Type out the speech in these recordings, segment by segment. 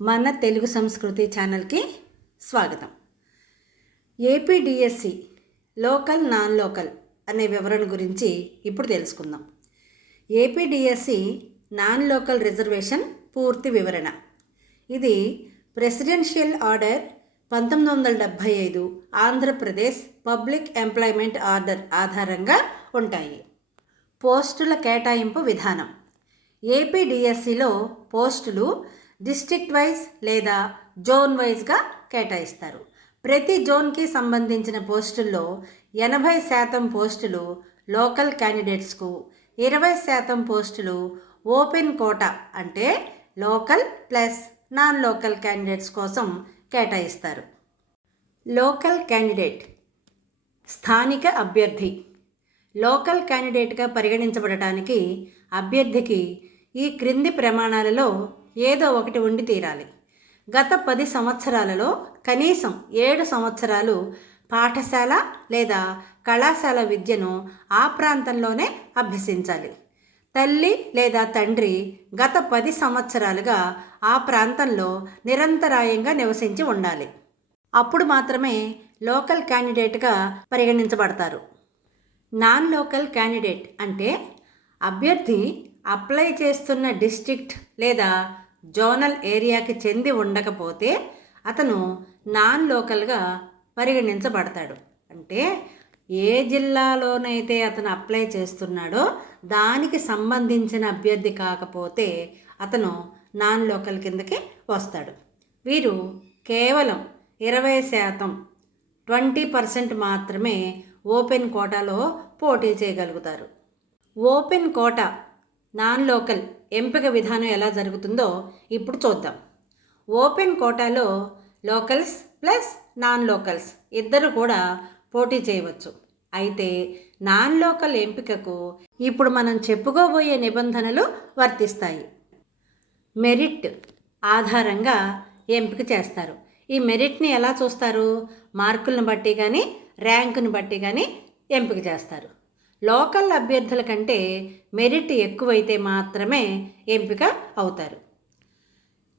మన తెలుగు సంస్కృతి ఛానల్కి స్వాగతం. ఏపీడిఎస్సి లోకల్ నాన్ లోకల్ అనే వివరణ గురించి ఇప్పుడు తెలుసుకుందాం. ఏపీడిఎస్సి నాన్ లోకల్ రిజర్వేషన్ పూర్తి వివరణ. ఇది ప్రెసిడెన్షియల్ ఆర్డర్ పంతొమ్మిది వందల డెబ్భై ఐదు ఆంధ్రప్రదేశ్ పబ్లిక్ ఎంప్లాయ్మెంట్ ఆర్డర్ ఆధారంగా ఉంటాయి. పోస్టుల కేటాయింపు విధానం. ఏపీడిఎస్సిలో పోస్టులు డిస్ట్రిక్ట్ వైజ్ లేదా జోన్ వైజ్గా కేటాయిస్తారు. ప్రతి జోన్కి సంబంధించిన పోస్టుల్లో ఎనభై శాతం పోస్టులు లోకల్ క్యాండిడేట్స్కు ఇరవై శాతం పోస్టులు ఓపెన్ కోటా అంటే local plus non local candidates కోసం కేటాయిస్తారు. లోకల్ క్యాండిడేట్ స్థానిక అభ్యర్థి. లోకల్ క్యాండిడేట్గా పరిగణించబడటానికి అభ్యర్థికి ఈ క్రింది ప్రమాణాలలో ఏదో ఒకటి ఉండి తీరాలి. గత పది సంవత్సరాలలో కనీసం ఏడు సంవత్సరాలు పాఠశాల లేదా కళాశాల విద్యను ఆ ప్రాంతంలోనే అభ్యసించాలి. తల్లి లేదా తండ్రి గత పది సంవత్సరాలుగా ఆ ప్రాంతంలో నిరంతరాయంగా నివసించి ఉండాలి. అప్పుడు మాత్రమే లోకల్ క్యాండిడేట్గా పరిగణించబడతారు. నాన్ లోకల్ క్యాండిడేట్ అంటే అభ్యర్థి అప్లై చేస్తున్న డిస్ట్రిక్ట్ లేదా జోనల్ ఏరియాకి చెంది ఉండకపోతే అతను నాన్ లోకల్గా పరిగణించబడతాడు. అంటే ఏ జిల్లాలోనైతే అతను అప్లై చేస్తున్నాడో దానికి సంబంధించిన అభ్యర్థి కాకపోతే అతను నాన్ లోకల్ కిందకి వస్తాడు. వీరు కేవలం ఇరవై శాతం ట్వంటీ పర్సెంట్ మాత్రమే ఓపెన్ కోటాలో పోటీ చేయగలుగుతారు. ఓపెన్ కోటా నాన్ లోకల్ ఎంపిక విధానం ఎలా జరుగుతుందో ఇప్పుడు చూద్దాం. ఓపెన్ కోటాలో లోకల్స్ ప్లస్ నాన్ లోకల్స్ ఇద్దరు కూడా పోటీ చేయవచ్చు. అయితే నాన్ లోకల్ ఎంపికకు ఇప్పుడు మనం చెప్పుకోబోయే నిబంధనలు వర్తిస్తాయి. మెరిట్ ఆధారంగా ఎంపిక చేస్తారు. ఈ మెరిట్ని ఎలా చూస్తారు? మార్కులను బట్టి కానీ ర్యాంకుని బట్టి కానీ ఎంపిక చేస్తారు. లోకల్ అభ్యర్థుల కంటే మెరిట్ ఎక్కువైతే మాత్రమే ఎంపిక అవుతారు.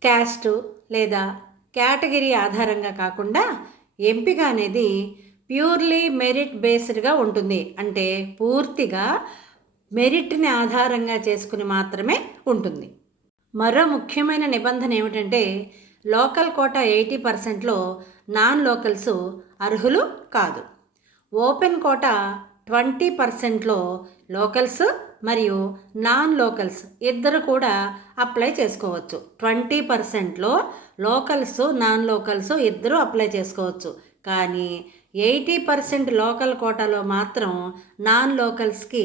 క్యాస్ట్ లేదా కేటగిరీ ఆధారంగా కాకుండా ఎంపిక అనేది ప్యూర్లీ మెరిట్ బేస్డ్గా ఉంటుంది. అంటే పూర్తిగా మెరిట్ని ఆధారంగా చేసుకుని మాత్రమే ఉంటుంది. మరో ముఖ్యమైన నిబంధన ఏమిటంటే లోకల్ కోట ఎయిటీ పర్సెంట్లో నాన్ లోకల్స్ అర్హులు కాదు. ఓపెన్ కోట ట్వంటీ పర్సెంట్లో లోకల్స్ మరియు నాన్ లోకల్స్ ఇద్దరు కూడా అప్లై చేసుకోవచ్చు. ట్వంటీ పర్సెంట్లో లోకల్స్ నాన్ లోకల్స్ ఇద్దరు అప్లై చేసుకోవచ్చు. కానీ ఎయిటీ పర్సెంట్ లోకల్ కోటాలో మాత్రం నాన్ లోకల్స్కి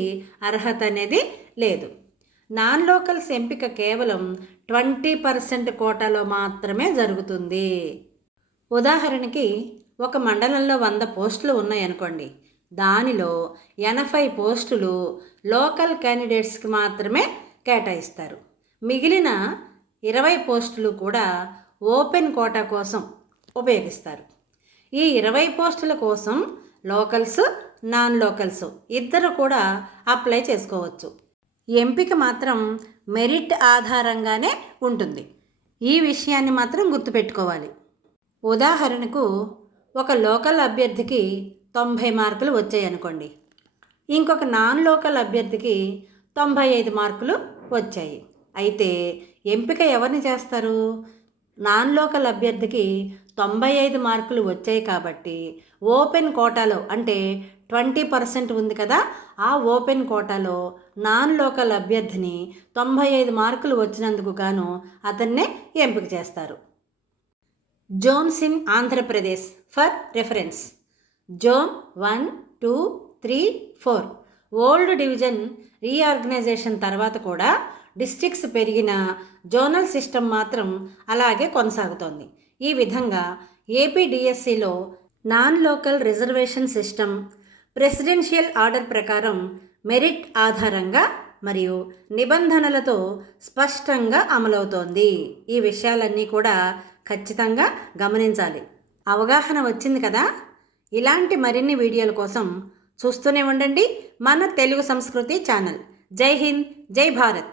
అర్హత అనేది లేదు. నాన్ లోకల్స్ ఎంపిక కేవలం ట్వంటీ పర్సెంట్ కోటాలో మాత్రమే జరుగుతుంది. ఉదాహరణకి ఒక మండలంలో వంద పోస్టులు ఉన్నాయనుకోండి. దానిలో ఎనభై పోస్టులు లోకల్ క్యాండిడేట్స్కి మాత్రమే కేటాయిస్తారు. మిగిలిన ఇరవై పోస్టులు కూడా ఓపెన్ కోటా కోసం ఉపయోగిస్తారు. ఈ ఇరవై పోస్టుల కోసం లోకల్స్ నాన్ లోకల్స్ ఇద్దరు కూడా అప్లై చేసుకోవచ్చు. ఎంపిక మాత్రం మెరిట్ ఆధారంగానే ఉంటుంది. ఈ విషయాన్ని మాత్రం గుర్తుపెట్టుకోవాలి. ఉదాహరణకు ఒక లోకల్ అభ్యర్థికి తొంభై మార్కులు వచ్చాయి అనుకోండి ఇంకొక నాన్ లోకల్ అభ్యర్థికి తొంభై ఐదు మార్కులు వచ్చాయి. అయితే ఎంపిక ఎవరిని చేస్తారు? నాన్ లోకల్ అభ్యర్థికి తొంభై ఐదు మార్కులు వచ్చాయి కాబట్టి ఓపెన్ కోటాలో అంటే ట్వంటీ పర్సెంట్ ఉంది కదా ఆ ఓపెన్ కోటాలో నాన్ లోకల్ అభ్యర్థిని తొంభై ఐదు మార్కులు వచ్చినందుకు గాను అతన్నే ఎంపిక చేస్తారు. జోన్సిన్ Andhra Pradesh for reference. Zone one two three four. Old division reorganisation తర్వాత కూడా డిస్ట్రిక్ట్స్ పెరిగిన జోనల్ సిస్టమ్ మాత్రం అలాగే కొనసాగుతోంది. ఈ విధంగా ఏపీడిఎస్సిలో non local reservation system presidential order ప్రకారం మెరిట్ ఆధారంగా మరియు నిబంధనలతో స్పష్టంగా అమలవుతోంది. ఈ విషయాలన్నీ కూడా ఖచ్చితంగా గమనించాలి. అవగాహన వచ్చింది కదా? ఇలాంటి మరిన్ని వీడియోల కోసం చూస్తూనే ఉండండి మన తెలుగు సంస్కృతి ఛానల్. జై హింద్ జై భారత్.